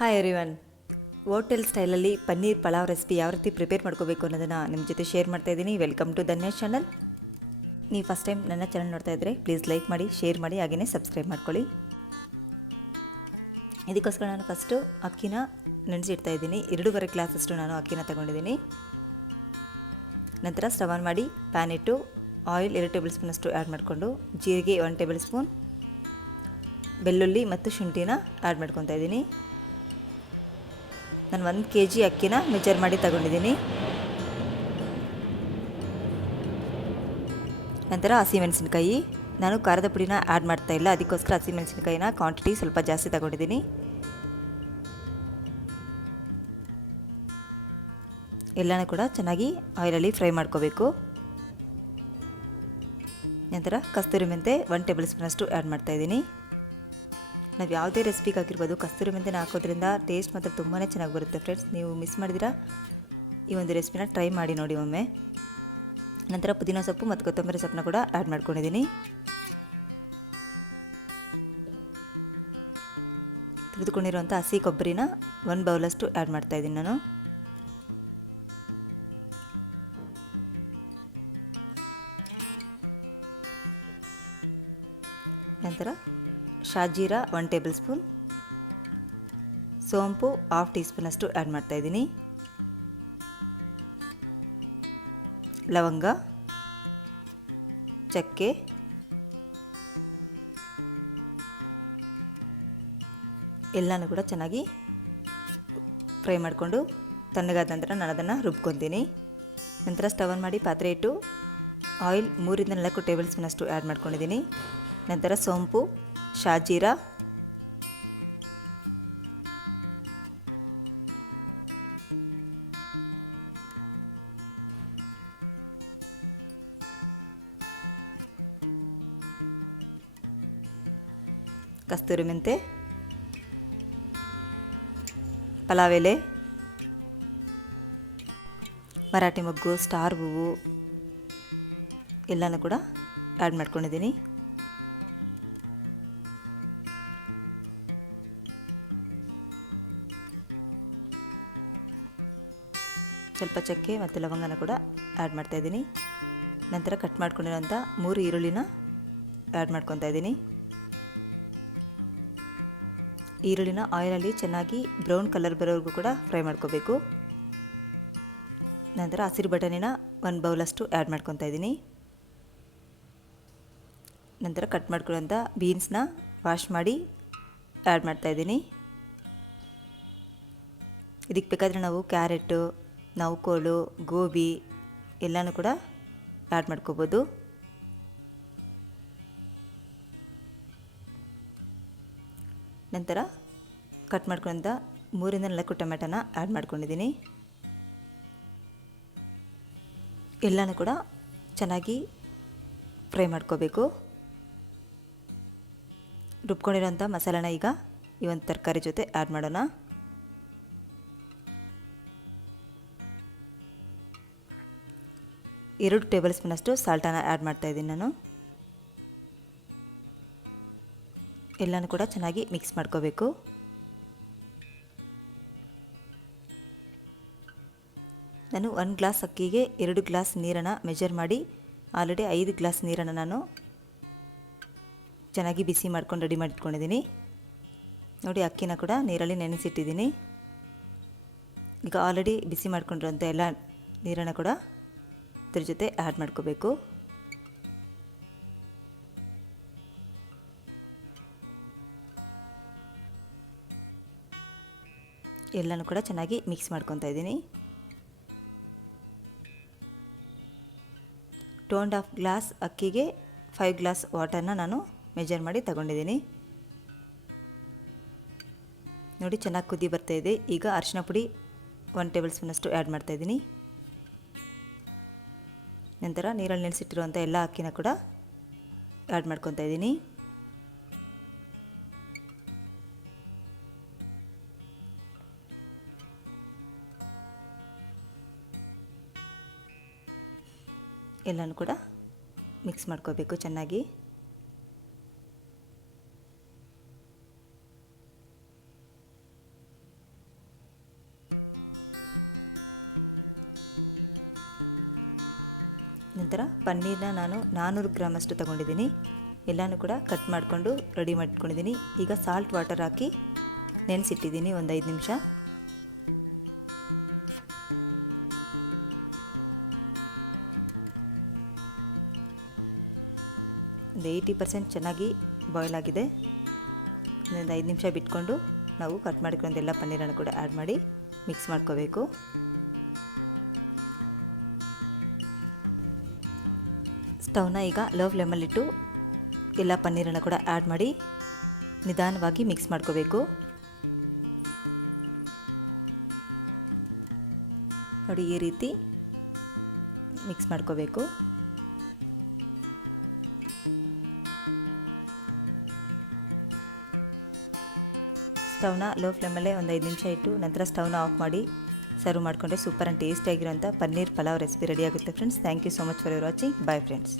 Hi everyone. Hotel ಸ್ಟೈಲಲ್ಲಿ paneer pulao recipe ಯಾವ ರೀತಿ ಪ್ರಿಪೇರ್ ಮಾಡ್ಕೋಬೇಕು ಅನ್ನೋದನ್ನು ನಿಮ್ಮ ಜೊತೆ ಶೇರ್ ಮಾಡ್ತಾ ಇದ್ದೀನಿ. Welcome to Dhanya channel. ನೀವು ಫಸ್ಟ್ ಟೈಮ್ ನನ್ನ ಚಾನಲ್ ನೋಡ್ತಾ ಇದ್ದರೆ ಪ್ಲೀಸ್ ಲೈಕ್ ಮಾಡಿ, ಶೇರ್ ಮಾಡಿ, ಹಾಗೆಯೇ ಸಬ್ಸ್ಕ್ರೈಬ್ ಮಾಡ್ಕೊಳ್ಳಿ. ಇದಕ್ಕೋಸ್ಕರ ನಾನು ಫಸ್ಟು ಅಕ್ಕಿನ ನೆನೆಸಿಡ್ತಾ ಇದ್ದೀನಿ. 2.5 ಗ್ಲಾಸಷ್ಟು ನಾನು ಅಕ್ಕಿನ ತಗೊಂಡಿದ್ದೀನಿ. ನಂತರ ಸ್ಟವ್ ಆನ್ ಮಾಡಿ ಪ್ಯಾನ್ ಇಟ್ಟು ಆಯಿಲ್ 2 ಟೇಬಲ್ ಸ್ಪೂನಷ್ಟು ಆ್ಯಡ್ ಮಾಡಿಕೊಂಡು ಜೀರಿಗೆ 1 ಟೇಬಲ್ ಸ್ಪೂನ್, ಬೆಳ್ಳುಳ್ಳಿ ಮತ್ತು ಶುಂಠಿನ ಆ್ಯಡ್ ಮಾಡ್ಕೊತಾ ಇದ್ದೀನಿ. ನಾನು 1 kg ಅಕ್ಕಿನ ಮೆಜರ್ ಮಾಡಿ ತಗೊಂಡಿದ್ದೀನಿ. ನಂತರ ಹಸಿಮೆಣಸಿನ್ಕಾಯಿ, ನಾನು ಖಾರದ ಪುಡಿನ ಆ್ಯಡ್ ಮಾಡ್ತಾ ಇಲ್ಲ, ಅದಕ್ಕೋಸ್ಕರ ಹಸಿಮೆಣಸಿನ್ಕಾಯಿನ ಕ್ವಾಂಟಿಟಿ ಸ್ವಲ್ಪ ಜಾಸ್ತಿ ತಗೊಂಡಿದ್ದೀನಿ. ಎಲ್ಲನೂ ಕೂಡ ಚೆನ್ನಾಗಿ ಆಯಿಲಲ್ಲಿ ಫ್ರೈ ಮಾಡ್ಕೋಬೇಕು. ನಂತರ ಕಸ್ತೂರಿ ಮೆಂತೆ 1 ಟೇಬಲ್ ಸ್ಪೂನಷ್ಟು ಆ್ಯಡ್ ಮಾಡ್ತಾಯಿದ್ದೀನಿ. ನಾವು ಯಾವುದೇ ರೆಸಿಪಿಗಾಗಿರ್ಬೋದು ಕಸ್ತೂರಿ ಮೆಂತೆನ ಹಾಕೋದ್ರಿಂದ ಟೇಸ್ಟ್ ಮಾತ್ರ ತುಂಬಾ ಚೆನ್ನಾಗಿ ಬರುತ್ತೆ ಫ್ರೆಂಡ್ಸ್. ನೀವು ಮಿಸ್ ಮಾಡಿದಿರಾ ಈ ಒಂದು ರೆಸಿಪಿನ ಟ್ರೈ ಮಾಡಿ ನೋಡಿ ಒಮ್ಮೆ. ನಂತರ ಪುದೀನ ಸೊಪ್ಪು ಮತ್ತು ಕೊತ್ತಂಬರಿ ಸೊಪ್ಪನ್ನ ಕೂಡ ಆ್ಯಡ್ ಮಾಡ್ಕೊಂಡಿದ್ದೀನಿ. ತುರಿದುಕೊಂಡಿರುವಂಥ ಹಸಿ ಕೊಬ್ಬರಿನ 1 ಬೌಲಷ್ಟು ಆ್ಯಡ್ ಮಾಡ್ತಾಯಿದ್ದೀನಿ ನಾನು. ನಂತರ ಶಾಜೀರಾ 1 ಟೇಬಲ್ ಸ್ಪೂನ್, ಸೋಂಪು 1/2 ಟೀ ಸ್ಪೂನಷ್ಟು ಆ್ಯಡ್ ಮಾಡ್ತಾಯಿದ್ದೀನಿ. ಲವಂಗ, ಚಕ್ಕೆ, ಎಲ್ಲನೂ ಕೂಡ ಚೆನ್ನಾಗಿ ಫ್ರೈ ಮಾಡಿಕೊಂಡು ತಣ್ಣಗಾದ ನಂತರ ನಾನು ಅದನ್ನು ರುಬ್ಕೊತೀನಿ. ನಂತರ ಸ್ಟವ್ ಆನ್ ಮಾಡಿ ಪಾತ್ರೆ ಇಟ್ಟು ಆಯಿಲ್ 3 ರಿಂದ 4 ಟೇಬಲ್ ಸ್ಪೂನಷ್ಟು ಆ್ಯಡ್ ಮಾಡ್ಕೊಂಡಿದ್ದೀನಿ. ನಂತರ ಸೋಂಪು, ಶಾಜೀರಾ, ಕಸ್ತೂರಿ ಮೆಂತೆ, ಪಲಾವ್ ಎಲೆ, ಮರಾಠಿ ಮೊಗ್ಗು, ಸ್ಟಾರ್ ಹೂವು ಎಲ್ಲನೂ ಕೂಡ ಆ್ಯಡ್ ಮಾಡ್ಕೊಂಡಿದ್ದೀನಿ. ಸ್ವಲ್ಪ ಚಕ್ಕೆ ಮತ್ತು ಲವಂಗನ ಕೂಡ ಆ್ಯಡ್ ಮಾಡ್ತಾಯಿದ್ದೀನಿ. ನಂತರ ಕಟ್ ಮಾಡ್ಕೊಂಡಿರೋಂಥ 3 ಈರುಳ್ಳಿನ ಆ್ಯಡ್ ಮಾಡ್ಕೊತಾ ಇದ್ದೀನಿ. ಈರುಳ್ಳಿನ ಆಯಿಲಲ್ಲಿ ಚೆನ್ನಾಗಿ ಬ್ರೌನ್ ಕಲರ್ ಬರೋವರೆಗೂ ಕೂಡ ಫ್ರೈ ಮಾಡ್ಕೋಬೇಕು. ನಂತರ ಹಸಿರು ಬಟಾಣಿನ 1 ಬೌಲಷ್ಟು ಆ್ಯಡ್ ಮಾಡ್ಕೊತಾ ಇದ್ದೀನಿ. ನಂತರ ಕಟ್ ಮಾಡ್ಕೊಳ್ಳೋಂಥ ಬೀನ್ಸ್ನ ವಾಶ್ ಮಾಡಿ ಆ್ಯಡ್ ಮಾಡ್ತಾಯಿದ್ದೀನಿ. ಇದಕ್ಕೆ ಬೇಕಾದರೆ ನಾವು ಕ್ಯಾರೆಟು, ನೌಕೋಲು, ಗೋಬಿ ಎಲ್ಲನೂ ಕೂಡ ಆ್ಯಡ್ ಮಾಡ್ಕೋಬೋದು. ನಂತರ ಕಟ್ ಮಾಡ್ಕೊಂಡ 3 ರಿಂದ 4 ಟೊಮೆಟೊನ ಆ್ಯಡ್ ಮಾಡ್ಕೊಂಡಿದ್ದೀನಿ. ಎಲ್ಲನೂ ಕೂಡ ಚೆನ್ನಾಗಿ ಫ್ರೈ ಮಾಡ್ಕೋಬೇಕು. ರುಬ್ಕೊಂಡಿರೋಂಥ ಮಸಾಲಾನ ಈಗ ಈ ಒಂದು ತರಕಾರಿ ಜೊತೆ ಆ್ಯಡ್ ಮಾಡೋಣ. ಎರಡು ಟೇಬಲ್ ಸ್ಪೂನಷ್ಟು ಸಾಲ್ಟನ್ನು ಆ್ಯಡ್ ಮಾಡ್ತಾಯಿದ್ದೀನಿ ನಾನು. ಎಲ್ಲನೂ ಕೂಡ ಚೆನ್ನಾಗಿ ಮಿಕ್ಸ್ ಮಾಡ್ಕೋಬೇಕು. ನಾನು 1 ಗ್ಲಾಸ್ ಅಕ್ಕಿಗೆ 2 ಗ್ಲಾಸ್ ನೀರನ್ನು ಮೆಜರ್ ಮಾಡಿ ಆಲ್ರೆಡಿ 5 ಗ್ಲಾಸ್ ನೀರನ್ನು ನಾನು ಚೆನ್ನಾಗಿ ಬಿಸಿ ಮಾಡ್ಕೊಂಡು ರೆಡಿ ಮಾಡಿಟ್ಕೊಂಡಿದ್ದೀನಿ. ನೋಡಿ, ಅಕ್ಕಿನ ಕೂಡ ನೀರಲ್ಲಿ ನೆನೆಸಿಟ್ಟಿದ್ದೀನಿ. ಈಗ ಆಲ್ರೆಡಿ ಬಿಸಿ ಮಾಡ್ಕೊಂಡಿರೋಂಥ ಎಲ್ಲ ನೀರನ್ನು ಕೂಡ ಇದ್ರ ಜೊತೆ ಆ್ಯಡ್ ಮಾಡ್ಕೋಬೇಕು. ಎಲ್ಲನೂ ಕೂಡ ಚೆನ್ನಾಗಿ ಮಿಕ್ಸ್ ಮಾಡ್ಕೊತಾ ಇದ್ದೀನಿ. 2.5 ಗ್ಲಾಸ್ ಅಕ್ಕಿಗೆ 5 ಗ್ಲಾಸ್ ವಾಟರ್ನ ನಾನು ಮೆಜರ್ ಮಾಡಿ ತಗೊಂಡಿದ್ದೀನಿ. ನೋಡಿ, ಚೆನ್ನಾಗಿ ಕುದಿ ಬರ್ತಾಯಿದೆ. ಈಗ ಅರಿಶಿನ ಪುಡಿ 1 ಟೇಬಲ್ ಸ್ಪೂನಷ್ಟು ಆ್ಯಡ್ ಮಾಡ್ತಾಯಿದ್ದೀನಿ. ನಂತರ ನೀರಲ್ಲಿ ನೆನೆಸಿಟ್ಟಿರುವಂಥ ಎಲ್ಲ ಅಕ್ಕಿನ ಕೂಡ ಆ್ಯಡ್ ಮಾಡ್ಕೊತಾ ಇದ್ದೀನಿ. ಎಲ್ಲನೂ ಕೂಡ ಮಿಕ್ಸ್ ಮಾಡ್ಕೋಬೇಕು ಚೆನ್ನಾಗಿ. ನಂತರ ಪನ್ನೀರನ್ನ ನಾನು 400 ಗ್ರಾಮಷ್ಟು ತೊಗೊಂಡಿದ್ದೀನಿ. ಎಲ್ಲನೂ ಕೂಡ ಕಟ್ ಮಾಡಿಕೊಂಡು ರೆಡಿ ಮಾಡಿಟ್ಕೊಂಡಿದ್ದೀನಿ. ಈಗ ಸಾಲ್ಟ್ ವಾಟರ್ ಹಾಕಿ ನೆನೆಸಿಟ್ಟಿದ್ದೀನಿ ಒಂದು 5 ನಿಮಿಷ. ಒಂದು 80% ಚೆನ್ನಾಗಿ ಬಾಯ್ಲ್ ಆಗಿದೆ. ಒಂದು 5 ನಿಮಿಷ ಬಿಟ್ಕೊಂಡು ನಾವು ಕಟ್ ಮಾಡ್ಕೊಂಡೆಲ್ಲ ಪನ್ನೀರನ್ನು ಕೂಡ ಆ್ಯಡ್ ಮಾಡಿ ಮಿಕ್ಸ್ ಮಾಡ್ಕೋಬೇಕು. ಸ್ಟವ್ನ ಈಗ ಲೋ ಫ್ಲೇಮಲ್ಲಿಟ್ಟು ಎಲ್ಲ ಪನ್ನೀರನ್ನು ಕೂಡ ಆ್ಯಡ್ ಮಾಡಿ ನಿಧಾನವಾಗಿ ಮಿಕ್ಸ್ ಮಾಡ್ಕೋಬೇಕು. ನೋಡಿ ಈ ರೀತಿ ಮಿಕ್ಸ್ ಮಾಡ್ಕೋಬೇಕು. ಸ್ಟವ್ನ ಲೋ ಫ್ಲೇಮಲ್ಲೇ ಒಂದು 5 ನಿಮಿಷ ಇಟ್ಟು ನಂತರ ಸ್ಟವ್ನ ಆಫ್ ಮಾಡಿ ಸರ್ವ್ ಮಾಡಿಕೊಂಡ್ರೆ ಸೂಪರ್ ಆ್ಯಂಡ್ ಟೇಸ್ಟಿಯಾಗಿರೋಂಥ ಪನ್ನೀರ್ ಪಲಾವ್ ರೆಸಿಪಿ ರೆಡಿ ಆಗುತ್ತೆ friends. Thank you so much for your watching. Bye friends.